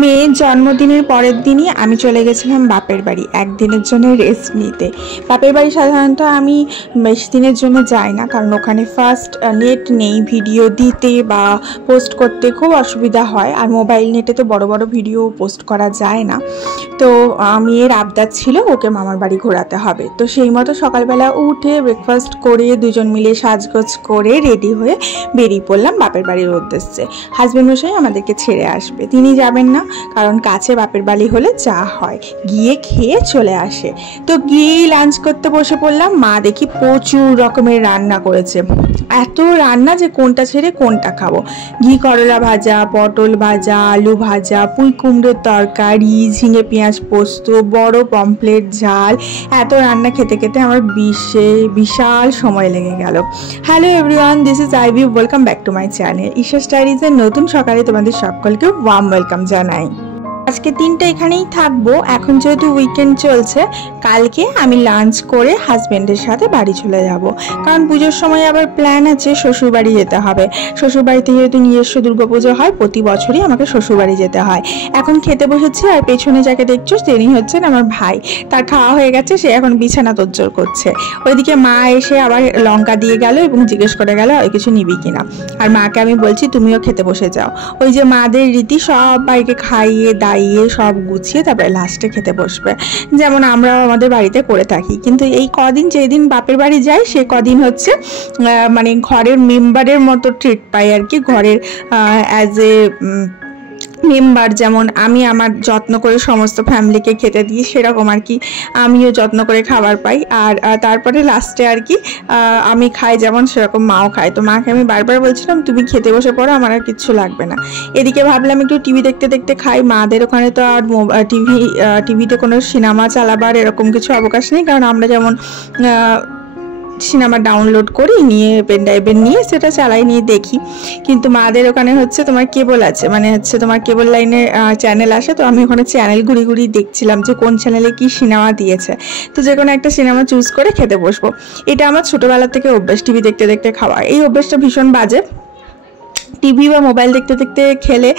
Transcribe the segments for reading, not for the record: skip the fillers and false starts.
মেয়ের জন্মদিনের পরের দিনই আমি চলে গেছিলাম বাপের বাড়ি একদিনের জন্য রেস্ট নিতে। বাপের বাড়ি সাধারণত আমি বেশি দিনের জন্য যাই না, কারণ ওখানে ফার্স্ট নেট নেই, ভিডিও দিতে বা পোস্ট করতে খুব অসুবিধা হয়, আর মোবাইল নেটে তো বড় বড় ভিডিও পোস্ট করা যায় না। তো মেয়ের আবদার ছিল ওকে মামার বাড়ি ঘোরাতে হবে। তো সেই মতো সকালবেলা উঠে ব্রেকফাস্ট করে দুজন মিলে সাজগোজ করে রেডি হয়ে বেরিয়ে পড়লাম বাপের বাড়ির উদ্দেশ্যে। হাজব্যান্ড মশাই আমাদেরকে ছেড়ে আসবে, তিনি যাবেন না, কারণ কাছে বাপের বাড়ি হলে যা হয় গিয়ে খেয়ে চলে আসে। তো গিয়েই লাঞ্চ করতে বসে পড়লাম। মা দেখি প্রচুর রকমের রান্না করেছে, এত রান্না যে কোনটা ছেড়ে কোনটা খাবো। ঘি করলা ভাজা, পটল ভাজা, আলু ভাজা, পুঁই কুমড়োর তরকারি, ঝিঙে পেঁয়াজ পোস্ত, বড় পমফ্লেট ঝাল, এত রান্না খেতে খেতে আমার বিশাল সময় লেগে গেল। Hello everyone, this is Ivy, welcome back to my channel. Isha's ডায়েরিজের নতুন সকালে তোমাদের সকলকে ওয়ার্ম ওয়েলকাম জানাই। আজকে দিনটা এখানেই থাকবো। এখন যেহেতু উইকেন্ড চলছে, কালকে আমি লাঞ্চ করে হাজব্যান্ডের সাথে বাড়ি চলে যাব, কারণ পুজোর সময় আবার প্ল্যান আছে শ্বশুরবাড়ি যেতে হবে। শ্বশুরবাড়িতে যেহেতু নিজস্ব দুর্গাপুজো হয়, প্রতি বছরই আমাকে শ্বশুরবাড়ি যেতে হয়। এখন খেতে বসেছি, আর পেছনে যাকে দেখছো তিনি হচ্ছেন আমার ভাই। তার খাওয়া হয়ে গেছে, সে এখন বিছানা তোড়জোড় করছে। ওইদিকে মা এসে আবার লঙ্কা দিয়ে গেল এবং জিজ্ঞেস করে গেল ওই কিছু নিবি কিনা। আর মাকে আমি বলছি তুমিও খেতে বসে যাও। ওই যে মাদের রীতি, সবাইকে খাইয়ে দাইয়ে সব গুছিয়ে তারপরে লাস্টে খেতে বসবে, যেমন আমরাও আমাদের বাড়িতে করে থাকি। কিন্তু এই কদিন যেদিন বাপের বাড়ি যাই সে কদিন হচ্ছে মানে ঘরের মেম্বারের মতো ট্রিট পাই আর কি। ঘরের অ্যাজ এ মেম্বার, যেমন আমি আমার যত্ন করে সমস্ত ফ্যামিলিকে খেতে দিই, সেরকম আর কি আমিও যত্ন করে খাবার পাই। আর তারপরে লাস্টে আর কি আমি খাই যেমন, সেরকম মাও খায়। তো মাকে আমি বারবার বলছিলাম তুমি খেতে বসে পড়ো, আমার আর কিচ্ছু লাগবে না। এদিকে ভাবলাম একটু টিভি দেখতে দেখতে খাই। মাদের ওখানে তো আর টিভিতে কোনো সিনেমা চালাবার এরকম কিছু অবকাশ নেই, কারণ আমরা যেমন সিনেমা ডাউনলোড করি, নিয়ে পেন ড্রাইভে নিয়ে সেটা চালাই, নিয়ে দেখি। কিন্তু মাদের ওখানে হচ্ছে তোমার কেবল আছে, মানে হচ্ছে তোমার কেবল লাইনে চ্যানেল আসে। তো আমি ওখানে চ্যানেল ঘুরি ঘুরি দেখছিলাম যে কোন চ্যানেলে কি সিনেমা দিয়েছে। তো যে কোনো একটা সিনেমা চুজ করে খেতে বসবো। এটা আমার ছোটোবেলা থেকে অভ্যাস, টিভি দেখতে দেখতে খাওয়া। এই অভ্যাসটা ভীষণ বাজে। টিভি বা মোবাইল দেখতে দেখতে খেলে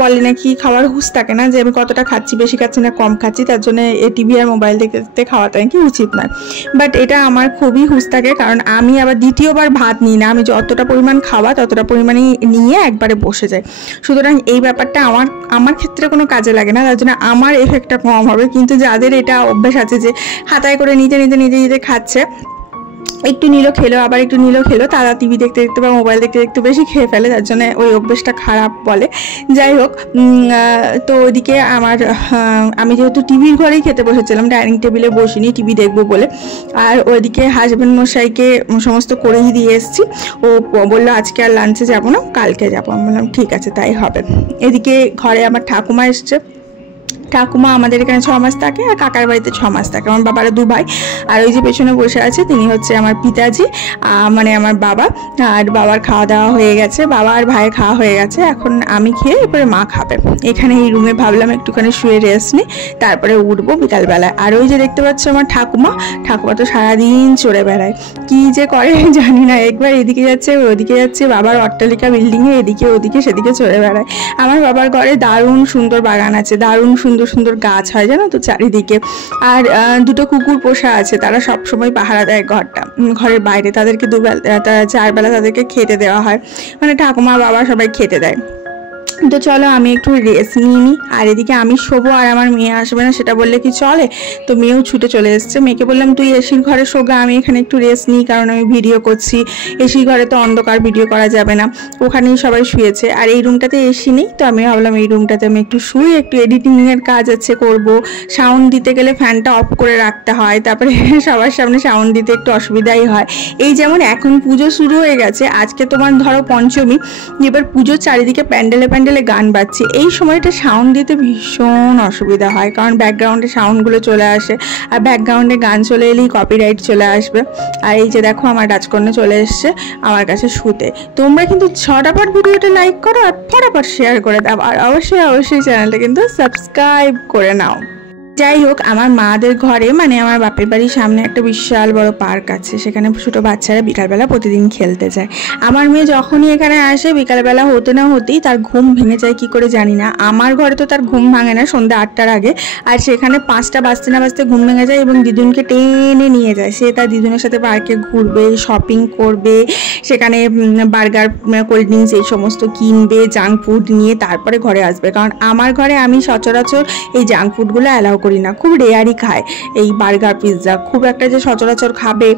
বলে নাকি খাওয়ার হুঁশ থাকে না, যে আমি কতটা খাচ্ছি, বেশি খাচ্ছি না কম খাচ্ছি, তার জন্য এই টিভি আর মোবাইল দেখতে দেখতে খাওয়াটা নাকি উচিত নয়। বাট এটা আমার খুবই হুঁশ থাকে, কারণ আমি আবার দ্বিতীয়বার ভাত নিই না। আমি যতটা পরিমাণ খাওয়া ততটা পরিমাণেই নিয়ে একবারে বসে যাই। সুতরাং এই ব্যাপারটা আমার ক্ষেত্রে কোনো কাজে লাগে না, তার জন্য আমার এফেক্টটা কম হবে। কিন্তু যাদের এটা অভ্যাস আছে যে হাতায় করে নিতে নিতে নিতে নিতে খাচ্ছে, একটু নিলো খেলো আবার একটু নিলো খেলো, তারা টিভি দেখতে দেখতে বা মোবাইল দেখতে দেখতে বেশি খেয়ে ফেলে, তার জন্য ওই অভ্যেসটা খারাপ বলে। যাই হোক, তো ওইদিকে আমি যেহেতু টিভির ঘরেই খেতে বসেছিলাম, ডাইনিং টেবিলে বসিনি টিভি দেখবো বলে। আর ওইদিকে হাজব্যান্ড মশাইকে সমস্ত করেই দিয়ে এসেছি। ও বললো আজকে আর লাঞ্চে যাবো না, কালকে যাবো। আমি বললাম ঠিক আছে তাই হবে। এদিকে ঘরে আমার ঠাকুমা এসছে। ঠাকুমা আমাদের এখানে 6 মাস থাকে, আর কাকার বাড়িতে 6 মাস থাকে। আমার বাবার 2 ভাই, আর ওই যে পেছনে বসে আছে তিনি হচ্ছে আমার পিতাজি, মানে আমার বাবা। আর বাবার খাওয়া দাওয়া হয়ে গেছে, বাবা আর ভাইয়ের খাওয়া হয়ে গেছে। এখন আমি খেয়ে এরপরে মা খাবে। এখানে এই রুমে ভাবলাম একটুখানি শুয়ে রেস্ট নিই, তারপরে উঠবো বিকালবেলায়। আর ওই যে দেখতে পাচ্ছ আমার ঠাকুমা তো সারাদিন চড়ে বেড়ায়, কি যে করে জানি না। একবার এদিকে যাচ্ছে ওদিকে যাচ্ছে, বাবার অট্টালিকা বিল্ডিংয়ে এদিকে ওদিকে সেদিকে চড়ে বেড়ায়। আমার বাবার ঘরে দারুণ সুন্দর বাগান আছে, দারুণ সুন্দর সুন্দর গাছ হয় জানো তো চারিদিকে। আর 2টো কুকুর পোষা আছে, তারা সব সময় পাহারা দেয় ঘরের বাইরে। তাদেরকে 4 বেলা তাদেরকে খেতে দেওয়া হয়, মানে ঠাকুমা বাবা সবাই খেতে দেয়। তো চলো আমি একটু রেস্ট নিয়ে নিই। আর এদিকে আমি শোবো আর আমার মেয়ে আসবে না, সেটা বললে কি চলে? তো মেয়েও ছুটে চলে এসছে। মেয়েকে বললাম তুই এসির ঘরে শোগা, আমি এখানে একটু রেস্ট নিই, কারণ আমি ভিডিও করছি। এসির ঘরে তো অন্ধকার, ভিডিও করা যাবে না। ওখানেই সবাই শুয়েছে, আর এই রুমটাতে এসি নেই। তো আমি ভাবলাম এই রুমটাতে আমি একটু শুই, একটু এডিটিংয়ের কাজ আছে করব। সাউন্ড দিতে গেলে ফ্যানটা অফ করে রাখতে হয়, তারপরে সবার সামনে সাউন্ড দিতে একটু অসুবিধাই হয়। এই যেমন এখন পুজো শুরু হয়ে গেছে, আজকে তোমার ধরো পঞ্চমী, এবার পুজোর চারিদিকে প্যান্ডেলে গান বাজছে, এই সময়টা সাউন্ড দিতে ভীষণ অসুবিধা হয়, কারণ ব্যাকগ্রাউন্ডে সাউন্ডগুলো চলে আসে, আর ব্যাকগ্রাউন্ডে গান চলে এলেই কপিরাইট চলে আসবে। আর এই যে দেখো আমার রাজকন্যা চলে এসছে আমার কাছে শুতে। তোমরা কিন্তু ছটাপট ভিডিওটা লাইক করো আর ফটাফট শেয়ার করে দাও, আর অবশ্যই চ্যানেলটা কিন্তু সাবস্ক্রাইব করে নাও। যাই হোক, আমার মাদের ঘরে মানে আমার বাপের বাড়ির সামনে একটা বিশাল বড় পার্ক আছে, সেখানে ছোটো বাচ্চারা বিকালবেলা প্রতিদিন খেলতে যায়। আমার মেয়ে যখনই এখানে আসে বিকালবেলা হতে না হতেই তার ঘুম ভেঙে যায় কি করে জানি না। আমার ঘরে তো তার ঘুম ভাঙে না সন্ধ্যা 8টার আগে, আর সেখানে 5টা বাজতে না বাজতে ঘুম ভেঙে যায় এবং দিদুনকে টেনে নিয়ে যায়। সে তার দিদুনের সাথে পার্কে ঘুরবে, শপিং করবে, সেখানে বার্গার, কোল্ড ড্রিঙ্কস এই সমস্ত কিনবে, জাঙ্ক ফুড নিয়ে তারপরে ঘরে আসবে। কারণ আমার ঘরে আমি সচরাচর এই জাঙ্ক ফুডগুলো অ্যালাউ করি না, খুব রেয়ারই খায়। এই বার্গার, পিৎজা খুব একটা যে সচরাচর খাবে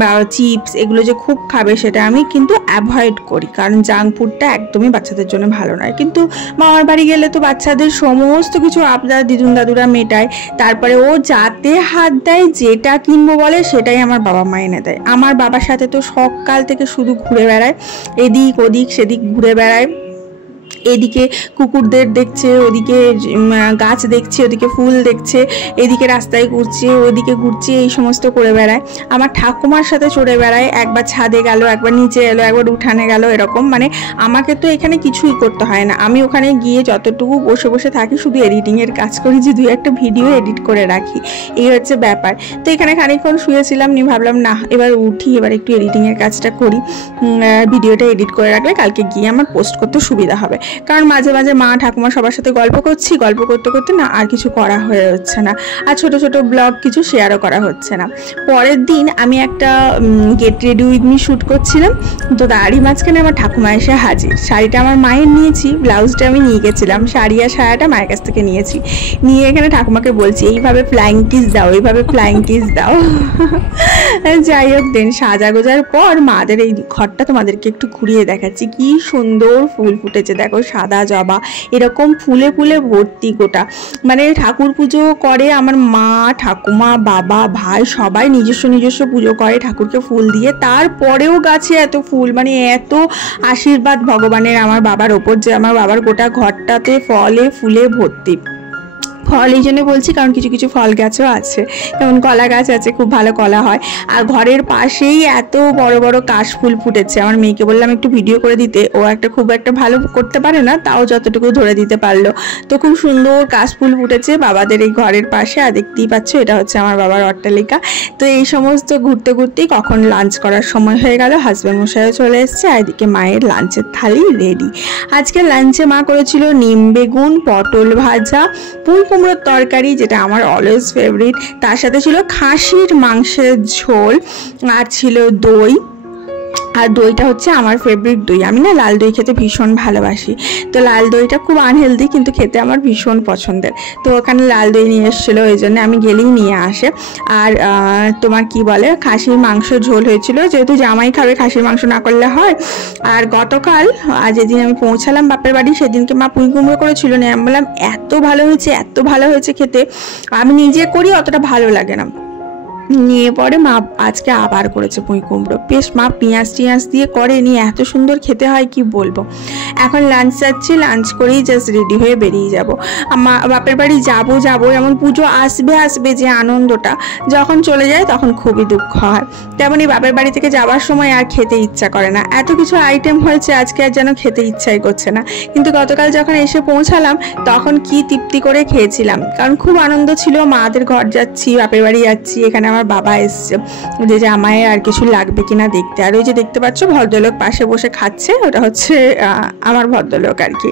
বা চিপস এগুলো যে খুব খাবে সেটা আমি কিন্তু অ্যাভয়েড করি, কারণ জাঙ্ক ফুডটা একদমই বাচ্চাদের জন্য ভালো নয়। কিন্তু মামার বাড়ি গেলে তো বাচ্চাদের সমস্ত কিছু আবদার দিদুন দাদুরা মেটায়, তারপরে ও যাতে হাত দেয়, যেটা কিনবো বলে সেটাই আমার বাবা মা এনে দেয়। আমার বাবার সাথে তো সকাল থেকে শুধু ঘুরে বেড়ায়, এদিক ওদিক সেদিক ঘুরে বেড়ায়, এদিকে কুকুরদের দেখছে, ওদিকে গাছ দেখছে, ওদিকে ফুল দেখছে, এদিকে রাস্তায় ঘুরছে, ওদিকে ঘুরছে, এই সমস্ত করে বেড়ায়। আমার ঠাকুমার সাথে চড়ে বেড়ায়, একবার ছাদে গেল, একবার নিচে এলো, একবার উঠানে গেল, এরকম। মানে আমাকে তো এখানে কিছুই করতে হয় না, আমি ওখানে গিয়ে যতটুকু বসে বসে থাকি শুধু এডিটিংয়ের কাজ করি, যে 2-1টা ভিডিও এডিট করে রাখি, এই হচ্ছে ব্যাপার। তো এখানে খানিকক্ষণ শুয়েছিলাম, নিয়ে ভাবলাম না এবার উঠি, এবার একটু এডিটিংয়ের কাজটা করি, ভিডিওটা এডিট করে রাখলে কালকে গিয়ে আমার পোস্ট করতে সুবিধা হবে। কারণ মাঝে মাঝে মা ঠাকুমা সবার সাথে গল্প করছি, গল্প করতে করতে না আর কিছু করা হয়ে হচ্ছে না, আর ছোট ছোট ব্লগ কিছু শেয়ারও করা হচ্ছে না। পরের দিন আমি একটা get ready with me shoot করছিলাম, তো তারই মাঝখানে আমার ঠাকুমা এসে হাজির। শাড়িটা আমার মায়ের নিয়েছি, ব্লাউজটা আমি নিয়ে গেছিলাম, শাড়ি আর সায়াটা মায়ের কাছ থেকে নিয়েছি, নিয়ে এখানে ঠাকুমাকে বলছি এইভাবে ফ্লাইং কিস দাও, এইভাবে ফ্লাইং কিস দাও। যাই হোক, দেন সাজা গোজার পর মাদের এই ঘরটা তোমাদেরকে একটু ঘুরিয়ে দেখাচ্ছি, কি সুন্দর ফুল ফুটেছে দেখো, সাদা জবা এরকম ফুলে ফুলে ভর্তি গোটা। মানে ঠাকুর পুজো করে আমার মা, ঠাকুমা, বাবা, ভাই সবাই নিজস্ব পুজো করে ঠাকুরকে ফুল দিয়ে, তারপরেও গাছে এত ফুল, মানে এত আশীর্বাদ ভগবানের আমার বাবার ওপর যে আমার বাবার গোটা ঘরটাতে ফলে ফুলে ভর্তি। ফল এই জন্য বলছি কারণ কিছু কিছু ফল গাছও আছে, যেমন কলা গাছ আছে, খুব ভালো কলা হয়। আর ঘরের পাশেই এত বড় বড় কাশফুল ফুটেছে। আমার মেয়েকে বললাম একটু ভিডিও করে দিতে, ও খুব একটা ভালো করতে পারে না, তাও যতটুকু ধরে দিতে পারলো। তো খুব সুন্দর কাশফুল ফুটেছে বাবাদের এই ঘরের পাশে, আর দেখতেই পাচ্ছ এটা হচ্ছে আমার বাবার অট্টালিকা। তো এই সমস্ত ঘুরতে ঘুরতেই কখন লাঞ্চ করার সময় হয়ে গেল, হাজব্যান্ড মশাইও চলে এসছে, আর এদিকে মায়ের লাঞ্চের থালি রেডি। আজকে লাঞ্চে মা করেছিল নিম বেগুন, পটল ভাজা, পুঁই কুমড়োর তরকারি, যেটা আমার অলওয়েজ ফেভারিট, তার সাথে ছিল খাসির মাংসের ঝোল, আর ছিল দই। আর দইটা হচ্ছে আমার ফেভারিট দই, আমি না লাল দই খেতে ভীষণ ভালোবাসি। তো লাল দইটা খুব আনহেলদি কিন্তু খেতে আমার ভীষণ পছন্দের। তো ওখানে লাল দই নিয়ে এসেছিলো, ওই জন্য আমি গেলেই নিয়ে আসে। আর তোমার কি বলে, খাসির মাংস ঝোল হয়েছিল, যেহেতু জামাই খাবে খাসির মাংস না করলে হয়। আর গতকাল যেদিন আমি পৌঁছালাম বাপের বাড়ি, সেদিনকে মা পুঁই কুমড়ো করেছিল, না আমি বললাম এত ভালো হয়েছে খেতে, আমি নিজে করি অতটা ভালো লাগে না, নিয়ে পরে মা আজকে আবার করেছে পুঁই কুমড়ো, বেশ মা পেঁয়াজ টিয়াজ দিয়ে করে, নিয়ে এত সুন্দর খেতে হয় কি বলবো। এখন লাঞ্চ যাচ্ছি, লাঞ্চ করেই জাস্ট রেডি হয়ে বেরিয়ে যাব। বাপের বাড়ি যাবো এমন পুজো আসবে যে আনন্দটা, যখন চলে যায় তখন খুবই দুঃখ হয়। তেমনই বাপের বাড়ি থেকে যাওয়ার সময় আর খেতে ইচ্ছা করে না, এত কিছু আইটেম হয়েছে আজকে আর যেন খেতে ইচ্ছাই করছে না। কিন্তু গতকাল যখন এসে পৌঁছালাম তখন কি তৃপ্তি করে খেয়েছিলাম, কারণ খুব আনন্দ ছিল, মাদের ঘর যাচ্ছি, বাপের বাড়ি যাচ্ছি, এখানে আমার বাবা এসছে, যে জামাইয়ের আর কিছু লাগবে কিনা দেখতে। আর ওই যে দেখতে পাচ্ছ ভদ্রলোক পাশে বসে খাচ্ছে, ওটা হচ্ছে আমার ভদ্রলোক আর কি।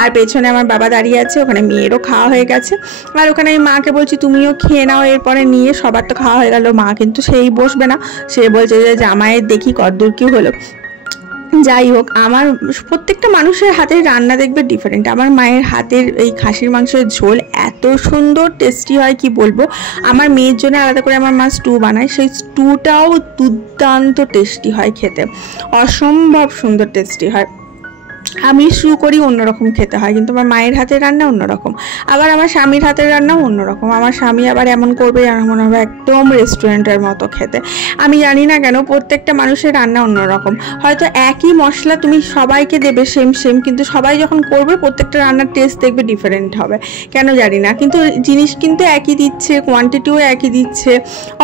আর পেছনে আমার বাবা দাঁড়িয়ে আছে, ওখানে মেয়েরও খাওয়া হয়ে গেছে। আর ওখানে আমি মাকে বলছি তুমিও খেয়ে নাও, এরপরে নিয়ে সবার তো খাওয়া হয়ে গেল, মা কিন্তু সেই বসবে না, সে বলছে যে জামাইয়ের দেখি কতদূর কি হলো। যাই হোক, আমার প্রত্যেকটা মানুষের হাতের রান্না দেখবে ডিফারেন্ট। আমার মায়ের হাতের এই খাসির মাংসের ঝোল এত সুন্দর টেস্টি হয় কি বলবো। আমার মেয়ের জন্য আলাদা করে আমার মা স্টু বানায়, সেই স্টুটাও দুর্দান্ত টেস্টি হয় খেতে, অসম্ভব সুন্দর টেস্টি হয়। আমি স্টু করি অন্যরকম খেতে হয়, কিন্তু আমার মায়ের হাতের রান্না অন্যরকম, আবার আমার স্বামীর হাতের রান্নাও অন্যরকম। আমার স্বামী আবার এমন করবে এমন হবে একদম রেস্টুরেন্টের মতো খেতে। আমি জানি না কেন প্রত্যেকটা মানুষের রান্না অন্যরকম, হয়তো একই মশলা তুমি সবাইকে দেবে সেম, কিন্তু সবাই যখন করবে প্রত্যেকটা রান্নার টেস্ট দেখবে ডিফারেন্ট হবে, কেন জানি না। কিন্তু জিনিস কিন্তু একই দিচ্ছে, কোয়ান্টিটিও একই দিচ্ছে,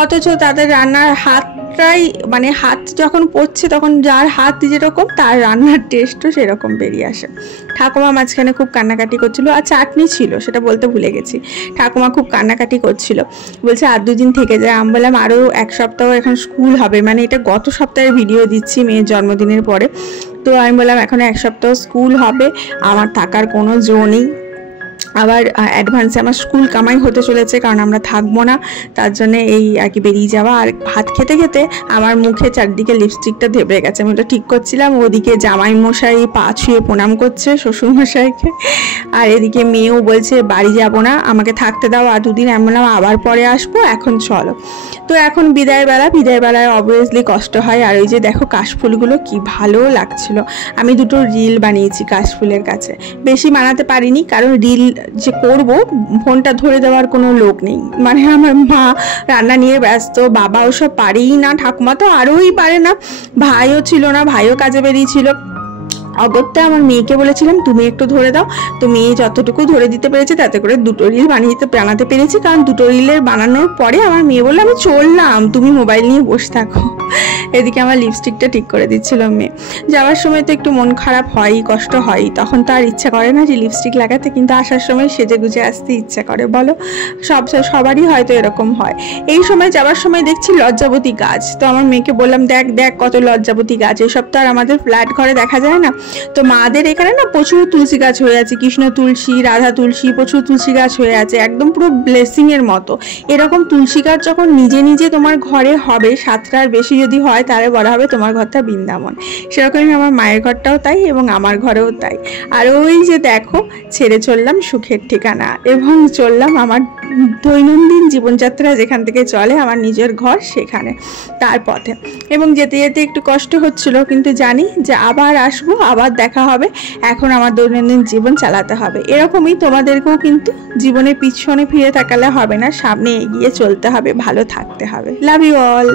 অথচ তাদের রান্নার হাত হাতটাই মানে হাত যখন পড়ছে তখন যার হাত যেরকম তার রান্নার টেস্টও সেরকম বেরিয়ে আসে। ঠাকুমা মাঝখানে খুব কান্নাকাটি করছিল, আর চাটনি ছিল সেটা বলতে ভুলে গেছি। ঠাকুমা খুব কান্নাকাটি করছিল, বলছে আর 2 দিন থেকে যায়। আমি বললাম আরও 1 সপ্তাহ এখন স্কুল হবে, মানে এটা গত সপ্তাহের ভিডিও দিচ্ছি মেয়ের জন্মদিনের পরে। তো আমি বললাম এখন 1 সপ্তাহ স্কুল হবে, আমার থাকার কোনো জো নেই। আবার অ্যাডভান্সে আমার স্কুল কামাই হতে চলেছে, কারণ আমরা থাকবো না, তার জন্য এই আর কি বেরিয়ে যাওয়া। আর ভাত খেতে খেতে আমার মুখে চারদিকে লিপস্টিকটা ধেবে গেছে, আমি ওটা ঠিক করছিলাম। ওদিকে জামাই মশাই পা ছুঁয়ে প্রণাম করছে শ্বশুর মশাইকে, আর এদিকে মেয়েও বলছে বাড়ি যাব না, আমাকে থাকতে দাও আর 2 দিন। আমি বললাম আবার পরে আসবো, এখন চলো। তো এখন বিদায়বেলায় অবভিয়াসলি কষ্ট হয়। আর ওই যে দেখো কাশফুলগুলো কি ভালো লাগছিল। আমি 2টো রিল বানিয়েছি কাশফুলের কাছে, বেশি বানাতে পারিনি কারণ রিল যে করব ফোনটা ধরে দেওয়ার কোনো লোক নেই। মানে আমার মা রান্না নিয়ে ব্যস্ত, বাবা ওসব পারেই না, ঠাকুমা তো আরোই পারে না, ভাইও ছিল না, ভাইও কাজে বেরিয়েছিল। অগত্যা আমার মেয়েকে বলেছিলাম তুমি একটু ধরে দাও, তো মেয়ে যতটুকু ধরে দিতে পেরেছে তাতে করে 2টো রিল বানাতে পেরেছি। কারণ 2টো রিলের বানানোর পরে আমার মেয়ে বললো আমি চললাম, তুমি মোবাইল নিয়ে বসে থাকো। এদিকে আমার লিপস্টিকটা ঠিক করে দিচ্ছিল মেয়ে। যাওয়ার সময় তো একটু মন খারাপ হয়, কষ্ট হয়, তখন তো আর ইচ্ছা করে না যে লিপস্টিক লাগাতে, কিন্তু আসার সময় সেজে গুজে আসতে ইচ্ছা করে বলো, সবারই হয়তো এরকম হয়। এই সময় যাওয়ার সময় দেখছি লজ্জাবতী গাছ, তো আমার মেয়েকে বললাম দেখ দেখ কত লজ্জাবতী গাছ, এসব তো আর আমাদের ফ্ল্যাট ঘরে দেখা যায় না। তো মাদের এখানে না প্রচুর তুলসী গাছ হয়ে আছে, কৃষ্ণ তুলসী, রাধা তুলসী, প্রচুর তুলসী গাছ হয়ে আছে, একদম পুরো ব্লেসিং এর মতো। এরকম তুলসী গাছ যখন নিজে নিজে তোমার ঘরে হবে, 7টার বেশি যদি হয় তাহলে বলা হবে তোমার ঘরটা বৃন্দাবন। সেরকমই আমার মায়ের ঘরটাও তাই এবং আমার ঘরেও তাই। আর ওই যে দেখো ছেড়ে চললাম সুখের ঠিকানা এবং চললাম আমার দৈনন্দিন জীবনযাত্রা যেখান থেকে চলে আমার নিজের ঘর সেখানে, তার পথে। এবং যেতে যেতে একটু কষ্ট হচ্ছিল, কিন্তু জানি যে আবার আসবো, আবার দেখা হবে। এখন আমার দৈনন্দিন জীবন চালাতে হবে। এরকমই তোমাদেরকেও কিন্তু জীবনের পিছনে ফিরে তাকালে হবে না, সামনে এগিয়ে চলতে হবে, ভালো থাকতে হবে। Love you all.